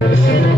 Thank you.